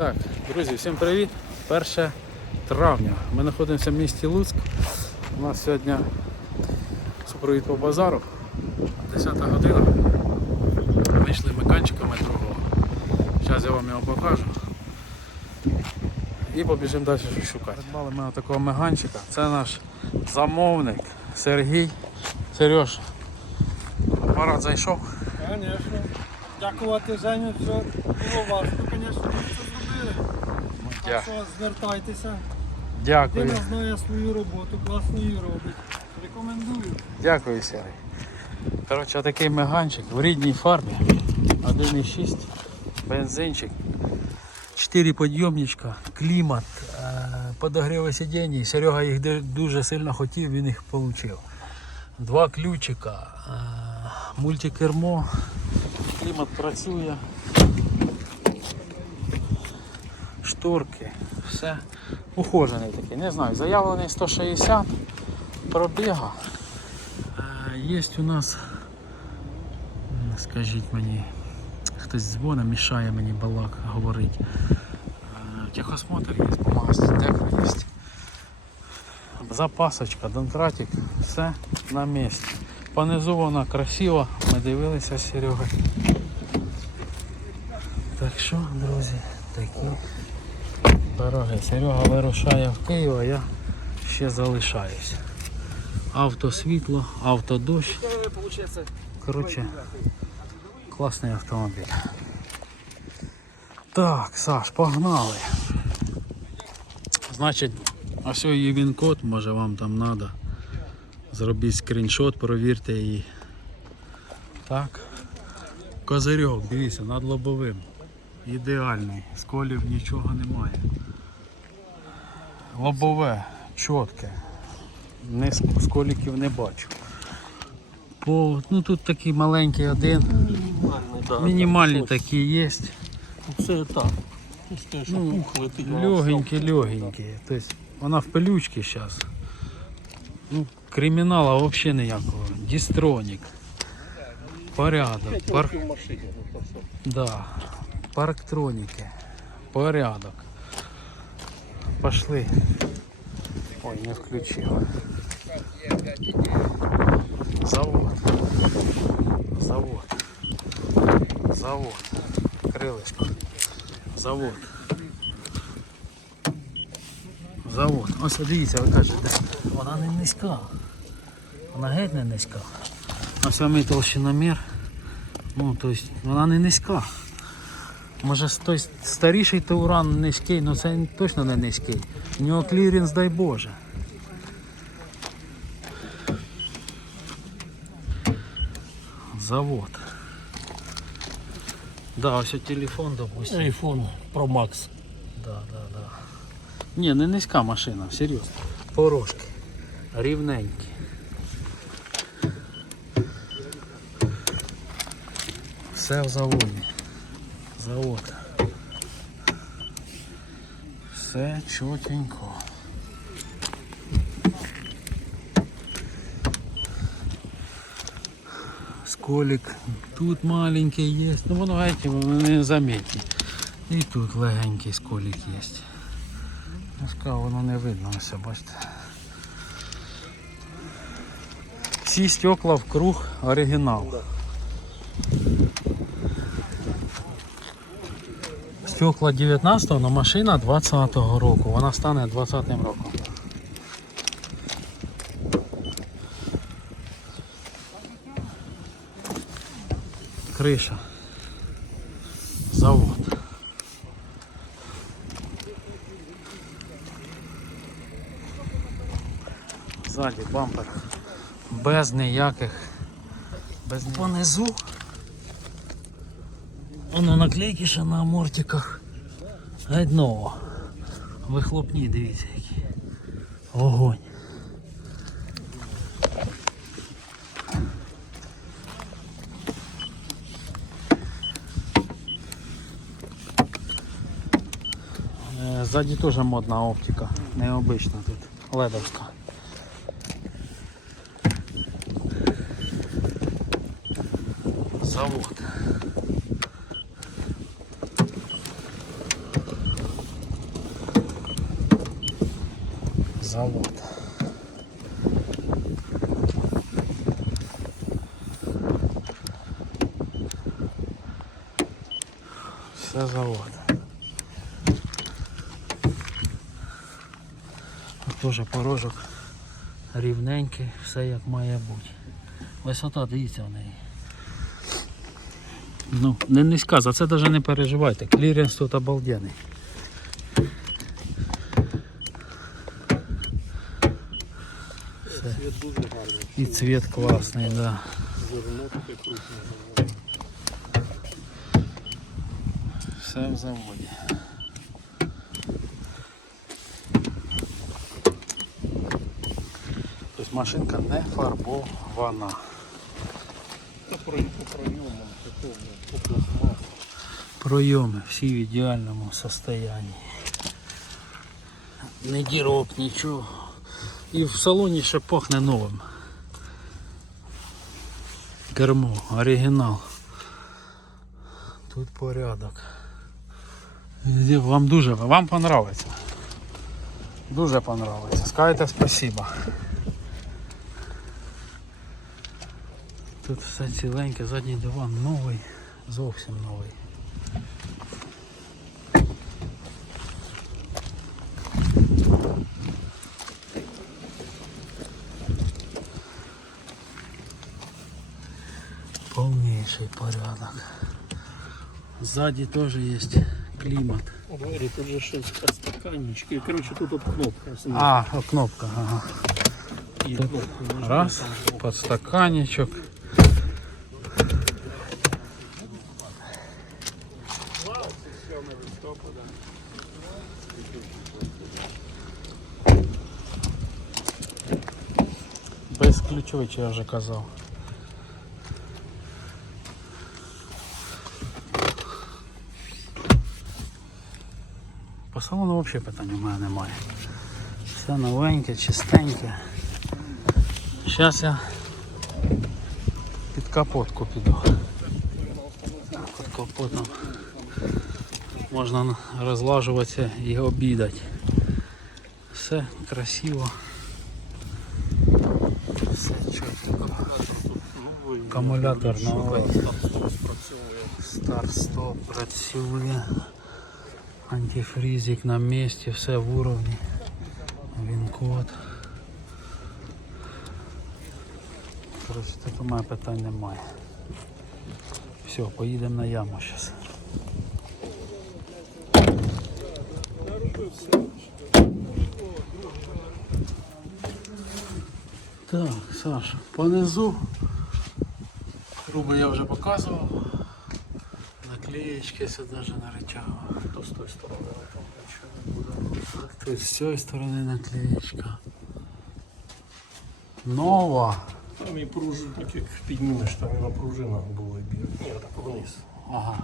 Так, друзі, всім привіт! 1 травня. Ми знаходимося в місті Луцьк. У нас сьогодні супровід по базару. 10 година. Вийшли меканчиками другого. Зараз я вам його покажу. І побіжимо далі щось шукати. Придбали ми такого меганчика. Це наш замовник Сергій. Сереж, апарат зайшов. Звісно. Дякувати Женю, все було важко, звісно, ми це зробили. Що звертайтеся. Дякую. Людина знає свою роботу, класно її робить. Рекомендую. Дякую, Сергій. Коротше, такий меганчик в рідній фарбі. 1,6, бензинчик, 4 підйомничка, клімат, е, подогріви сидінь. Серега їх дуже сильно хотів, він їх отримав. Два ключика, е, мультикермо, клімат працює. Шторки, все. Ухожений такий, не знаю, заявлений 160 пробіга. Е, Є у нас, скажіть мені, хтось дзвонить, мішає мені балак говорить. Е, Техосмотр є, помазь, деко є. Запасочка, донтратик, все на місці. Понизу вона красива, ми дивилися з Серегою. Так що, друзі, такі дороги. Серега вирушає в Київ, а я ще залишаюсь. Автосвітло, автодощ. Коротше, класний автомобіль. Так, Саш, погнали. Значить, ось її він-код, може вам там треба. Зробіть скріншот, провірте її. Так. Козирьок, дивіться, над лобовим. Ідеальний, сколів нічого немає. Лобове, чітке. Не сколіків не бачу. По, ну тут такий маленький один, мінімальні такі є. Все так. Ну. Легенькі, легенькі. Тобто вона в пилючці зараз. Ну, кримінала взагалі ніякого. Дістронік. Порядок. Пар... ну. Да. Парктроніки. Порядок. Пошли. Ой, не включил. Завод. Завод. Завод. Крилечко. Завод. Завод. Ось дивіться, ви кажете, вона не низька. Вона геть не низька. А самий толщиномір. Ну, тобто вона не низька. Може той старіший Тауран низький, але це точно не низький. У нього кліренс, дай Боже. Завод. Да, ось телефон, допустим. iPhone Pro Max. Да, да, да. Ні, не низька машина, серйозно. Порожки. Рівненькі. Все в заводі. Завод. Все чотенько. Сколик тут маленький є. Ну воно геть, вони не замітні. І тут легенький сколик є. Носка воно не видно, ось бачите. Всі стекла в круг оригінал. Стекла 19-го, але машина 20-го року. Вона стане 20-м роком. Криша. Завод. Ззаді бампер. Без ніяких. Без. Понизу. Воно наклейки ще на амортиках. Геть ново. Вихлопні, дивіться які. Огонь. Е, Ззаді теж модна оптика, необична тут, ледовська. Завод. Завод. Все завод. Теж порожок рівненький, все як має бути. Висота, дивіться в неї. Ну, не низька, за це навіть не переживайте. Кліренс тут обалденний. Світ дуже гарний. І цвіт класний, да. Все в заводі. Тобто машинка не фарбована. Та про по пройому, такого, по. Пройоми всі в ідеальному состоянні. Не дірок, нічого. І в салоні ще пахне новим. Кермо, оригінал. Тут порядок. Вам дуже, вам понравиться. Дуже понравиться. Скажете спасибо. Тут все ціленьке, задній диван новий, зовсім новий. Порядок. Сзади тоже есть климат. Двері тут же ще стаканчики. Коротше, тут от кнопка. А, кнопка. Ага. І тут кнопку Раз, подстаканничок. Без ключович, я вже казав. По салону взагалі питань у мене немає. Все новеньке, чистеньке. Зараз я під капотку піду. Під капотом можна розлажуватися і обідати. Все красиво. Все чітко. Акумулятор новий. Старт-стоп спрацьовує. Старт-стоп працює. Антифризик на місці, все в уровні. Він код. Коротше, тут у мене питань немає. Все, поїдемо на яму зараз. Так, Саша, понизу. Труби я вже показував. Наклеечки сюди даже наричав. То з тої сторони там нічого не буде. Тут з цієї сторони наклеечка. Нова. Там і пружина, так як піднімеш, там і на пружинах було і б'є. Ні, так вниз. Ага,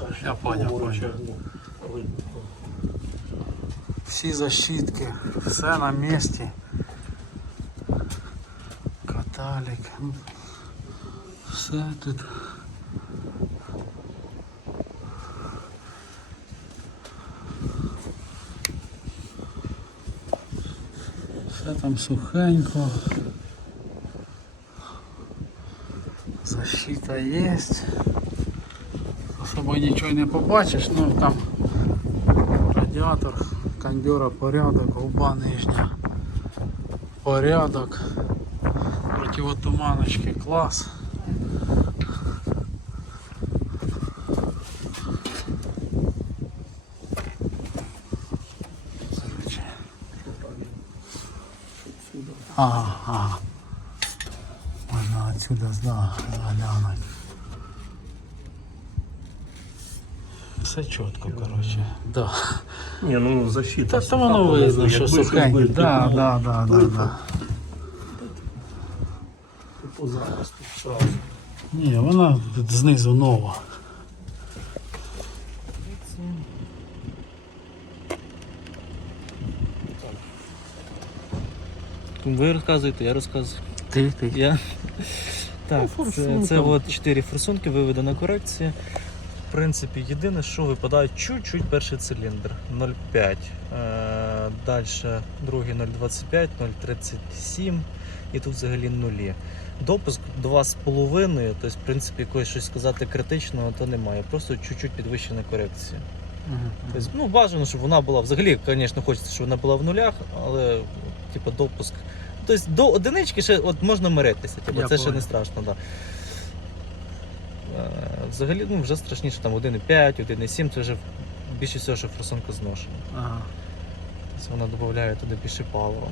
Там я поняв, по поняв. рычагу Видно. Всі защитки, все на місці. Каталік. ну, Все тут. Все там сухенько. Защита є. Особо нічого не побачиш, ну там радіатор, кондера порядок, губа нижня. Порядок. Противотуманочки клас. Ага, ага. Можна отсюда да, заглянути. Все чітко, коротше. Да. Ні, ну защита. Та то воно видно, що сухеньке. Да, да, да, да, да. По захисту сразу. Ні, вона знизу нова. Ви розказуєте, я розказую. Ти, ти. Я... Так, Ну, це, це от 4 форсунки, виведена корекція. В принципі, єдине, що випадає чуть-чуть перший циліндр 0,5. Е, Далі другий 0,25, 0,37 і тут взагалі нулі. Допуск 2,5, тобто, в принципі, якогось щось сказати критичного, то немає. Просто чуть-чуть підвищена корекція. Тобто, ну, бажано, щоб вона була взагалі, звісно, хочеться, щоб вона була в нулях, але типу, допуск. Тобто до одинички ще от можна миритися, типу, це ще не страшно, Да. Е, Взагалі, ну, вже страшніше там 1,5, 1,7, це вже більше всього, що форсунка зношена. Ага. Тобто вона додає туди більше палива.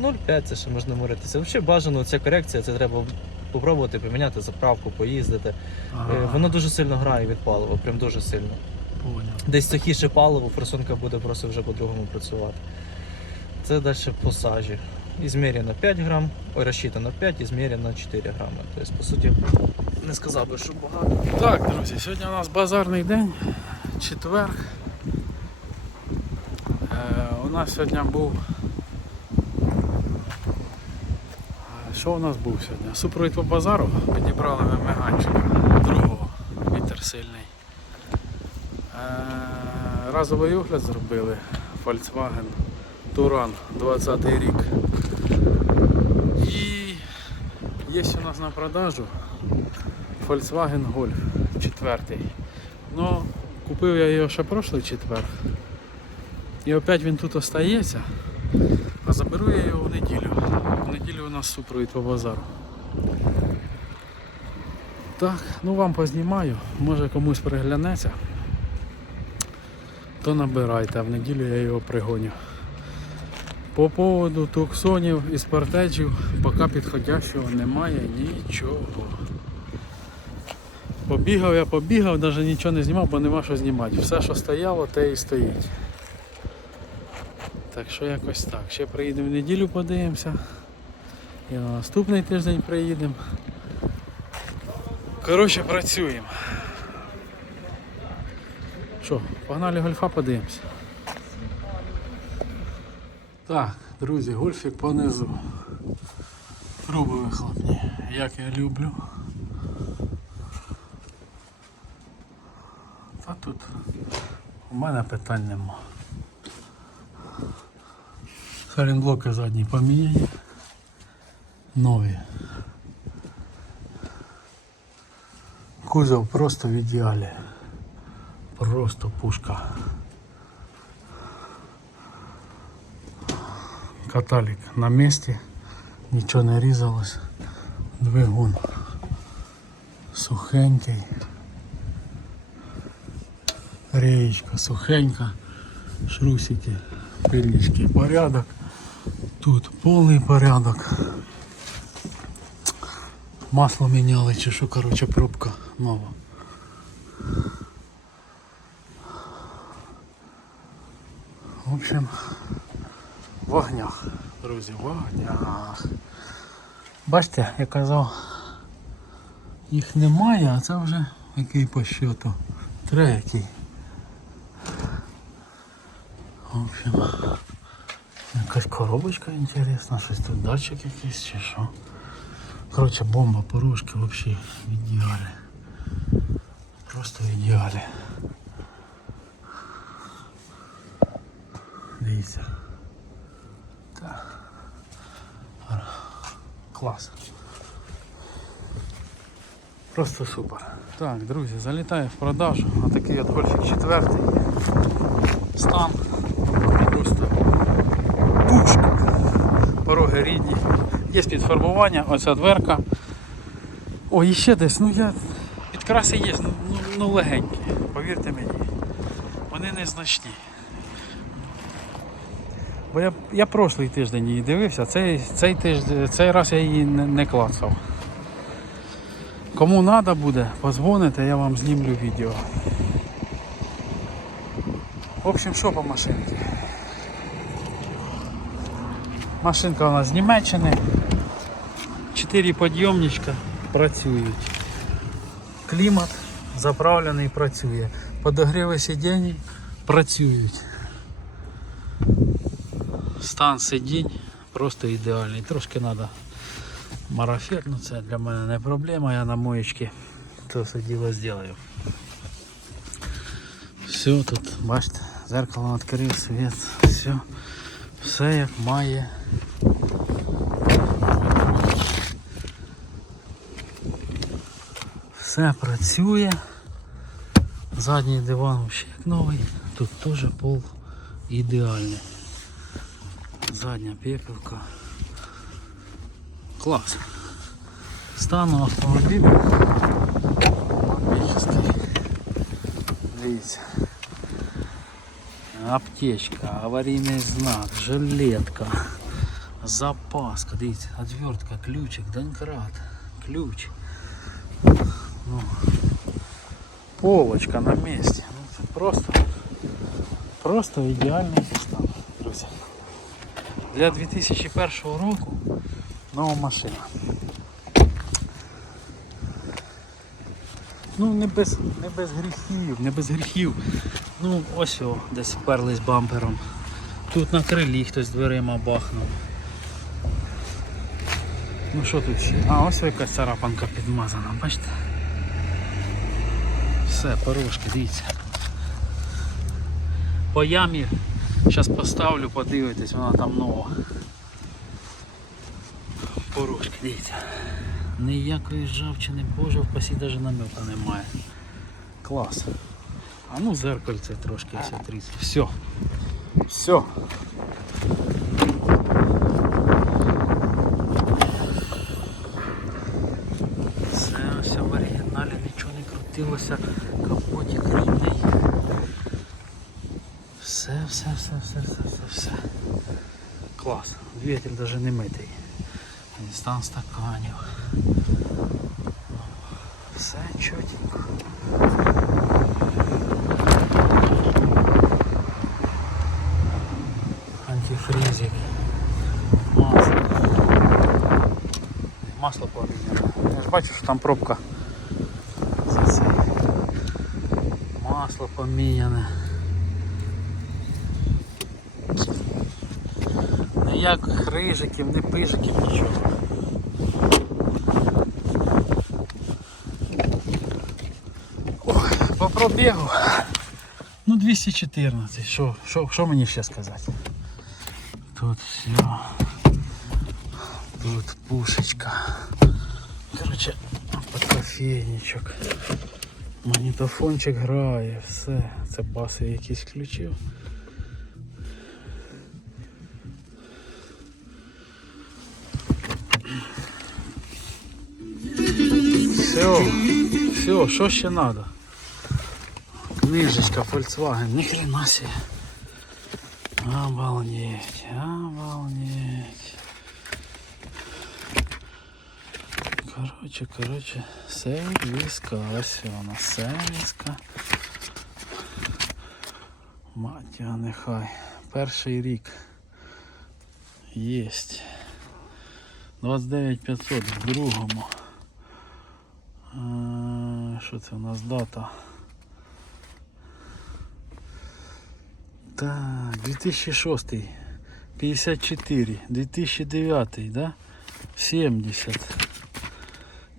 0,5 це ще можна миритися. Взагалі бажано ця корекція, це треба спробувати поміняти заправку, поїздити. Е, Ага. Воно дуже сильно грає від палива, прям дуже сильно. Поняв. Десь сухіше паливо, форсунка буде просто вже по-другому працювати. Це далі по сажі. Ізміряно 5 грам, ой, розчитано 5, ізміряно 4 грами. Тобто, по суті, не сказав би, що багато. Так, друзі, сьогодні у нас базарний день, четвер. Е, у нас сьогодні був. Е, Що у нас був сьогодні? Супровід по базару. Підібрали ми меганчика другого. Вітер сильний. Е, разовий огляд зробили. Volkswagen Туран 20 рік. І є у нас на продажу Volkswagen Golf 4. Ну, купив я його ще прошлий четвер. І опять він тут остається. А заберу я його в неділю. В неділю у нас супровід по базару. Так, ну вам познімаю, може комусь приглянеться. То набирайте, а в неділю я його пригоню. По поводу туксонів і спортеджів, поки підходящого немає нічого. Побігав я, побігав, навіть нічого не знімав, бо нема що знімати. Все, що стояло, те і стоїть. Так що якось так. Ще приїдемо в неділю, подивимося. І на наступний тиждень приїдемо. Коротше, працюємо. Що, погнали гольфа подивимося. Так, друзі, гольфік понизу. Труби вихлопні, як я люблю. Та тут у мене питань нема. Салінблоки задні поміняні. Нові. Кузов просто в ідеалі. Просто пушка. Каталік на місці, нічого не різалось. Двигун сухенький. Реєчка сухенька, шрусики, пильнички, порядок. Тут повний порядок. Масло міняли чи що, коротше, пробка нова. В общем, в огнях, друзі, в огнях. Бачите, я казав, їх немає, а це вже який по счету. Третій. В общем, якась коробочка інтересна, щось тут датчик якийсь чи що. Коротше, бомба порушки взагалі в ідеалі. Просто в ідеалі. Дивіться. Клас. Просто супер. Так, друзі, залітає в продажу. Отакий от гольфік четвертий. Стан. Просто пушка. Пороги рідні. Є підфарбування, оця дверка. О, і ще десь, ну я. Підкраси є, ну, ну, ну легенькі, повірте мені. Вони незначні. Бо я, я прошлий тиждень її дивився, цей, цей, тиждень, цей раз я її не, не клацав. Кому треба буде, позвоните, я вам знімлю відео. В общем, що по машинці? Машинка у нас з Німеччини. Чотири підйомничка працюють. Клімат заправлений працює. Подогріви сидінь працюють. Стан сидінь просто ідеальний. Трошки треба марафет, ну це для мене не проблема, я на моєчки це все діло зроблю. Все тут, бачите, зеркало відкрив, світ, все. Все як має. Все працює. Задній диван ще як новий. Тут теж пол ідеальний. Задня пепелка. Клас. Стану автомобіля. Бомбический. Дивіться. Аптечка, аварійний знак, жилетка, запаска, дивіться, отвертка, ключик, донкрат, ключ. Ну, полочка на месте. Ну, це просто, просто ідеальний стан, друзі. Для 2001 року нова машина. Ну не без, не без гріхів, не без гріхів. Ну ось о, десь вперлись бампером. Тут на крилі хтось дверима бахнув. Ну що тут ще? А, ось якась царапанка підмазана, бачите? Все, порожки, дивіться. По ямі зараз поставлю, подивитись, вона там нова. Порожки, дивіться. Ніякої ржавчини, боже, в пасі навіть намека немає. Клас. А ну зеркальце трошки ось отрізати. Все. Все. Все в оригіналі нічого не крутилося, капотик Все, все, все, все, все, все. Клас. Двигатель даже не митий. Стан стаканів. Все чотенько. Антифризик. Масло. Масло поміняне. Я ж бачу, що там пробка. Масло поміняне. Ніяких рижиків, не пижиків, нічого. По пробігу. Ну 214. Що, що, що мені ще сказати? Тут все. Тут пушечка. Короче, кофейничок. Магнітофончик грає, все. Це баси якісь включив. Все, все, що ще треба? Книжечка Volkswagen, ни хрена себе. Обалдеть, обалдеть. Короче, короче, сервіска, ось вона, сервіска. Мать його нехай. Перший рік. Єсть. 29500 в другому. Е, Що це у нас дата? Так, 2006, 54, 2009, да? 70.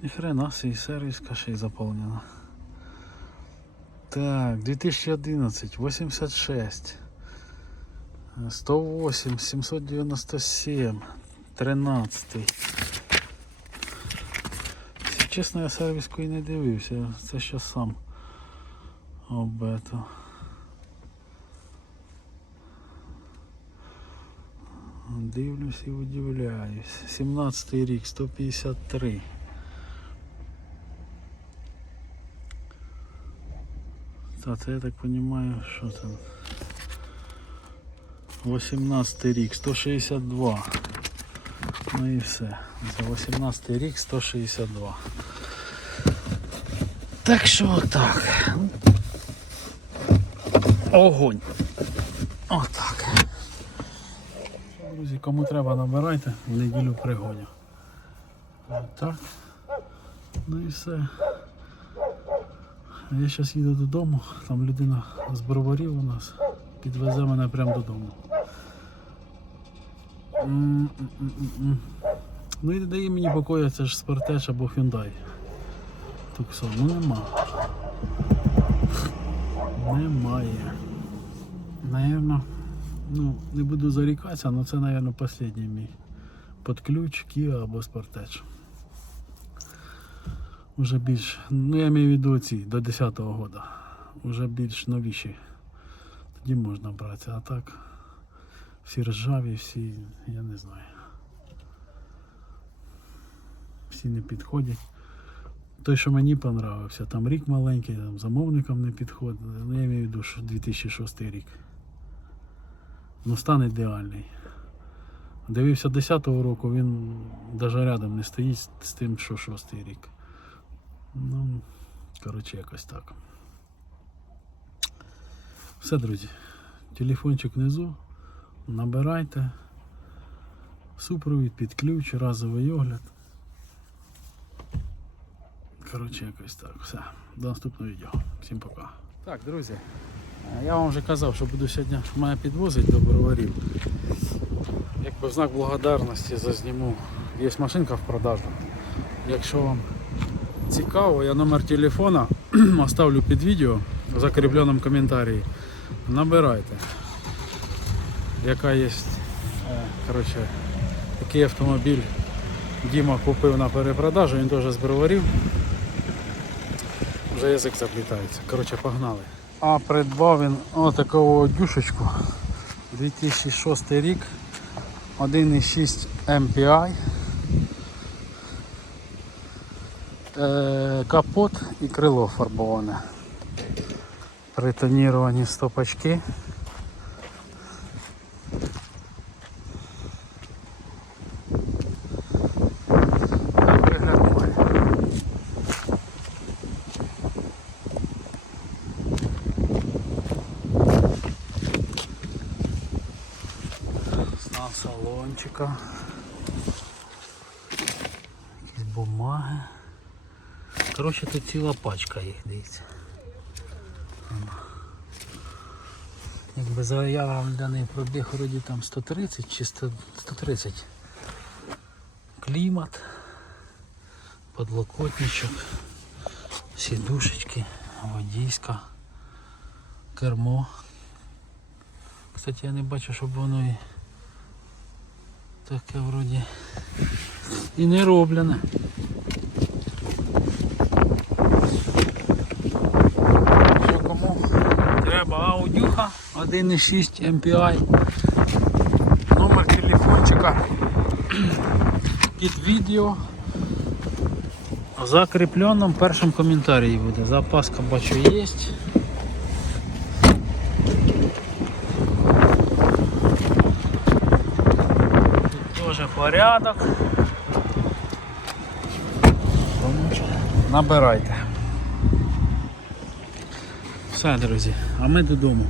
Ни хрена себе, сервиска ще й заполнена. Так, 2011, 86, 108, 797, 13 Якщо Чесно, я сервіску і не дивився, це ще сам об это. Дивлюсь і удивляюсь. 17 рік, 153. Та це я так розумію, що там. 18 рік, 162. Ну і все. За 18 рік 162. Так що отак. Огонь. Отак. Друзі, кому треба набирайте, в неділю пригоню. Так. Ну і все. Я зараз їду додому, там людина з броварів у нас підвезе мене прямо додому. Ну і не дає мені покою, це ж Спортеж або Hyundai. Туксон, ну нема. Немає. Наверно, ну, не буду зарікатися, але це, наверно, останній мій. Під ключ, Kia або Sportage. Уже більш, ну я маю в виду ці до 10-го года. Уже більш новіші. Тоді можна брати, а так всі ржаві, всі, я не знаю. Всі не підходять. Той, що мені понравився, там рік маленький, там замовникам не підходить. Ну я маю в виду, що 2006 рік. Ну стан ідеальний. Дивився 10-го року, він навіть рядом не стоїть з- тим, що 6 рік. Ну, коротше, якось так. Все, друзі. Телефончик внизу. Набирайте. Супровід під ключ, разовий огляд. Коротше, якось так. Все. До наступного відео. Всім пока. Так, друзі. Я вам вже казав, що буду сьогодні мене підвозити до броварів. Якби в знак благодарності зазніму. Є машинка в продажу. Якщо вам цікаво, я номер телефона оставлю під відео в закріпленому коментарі. Набирайте. Яка є. е, Коротше, такий автомобіль Діма купив на перепродажу, він теж з броварів. Вже язик заплітається. Коротше, погнали. А придбав він отаку дюшечку. 2006 рік. 1,6 MPI. Е, капот і крило фарбоване. Притоніровані стопочки. Салончика. Якісь бумаги. Коротше, тут ціла пачка їх, дивіться. Якби заявлений пробіг вроді там 130 чи 100 130. Клімат, подлокотничок, сідушечки, водійська, кермо. Кстати, я не бачу, щоб воно і таке вроді і не роблене. Що кому треба аудюха 1.6 MPI. Номер телефончика під відео. В закріпленому першому коментарі буде. Запаска бачу є. Тут теж порядок. Набирайте. Все, друзі, а ми додому.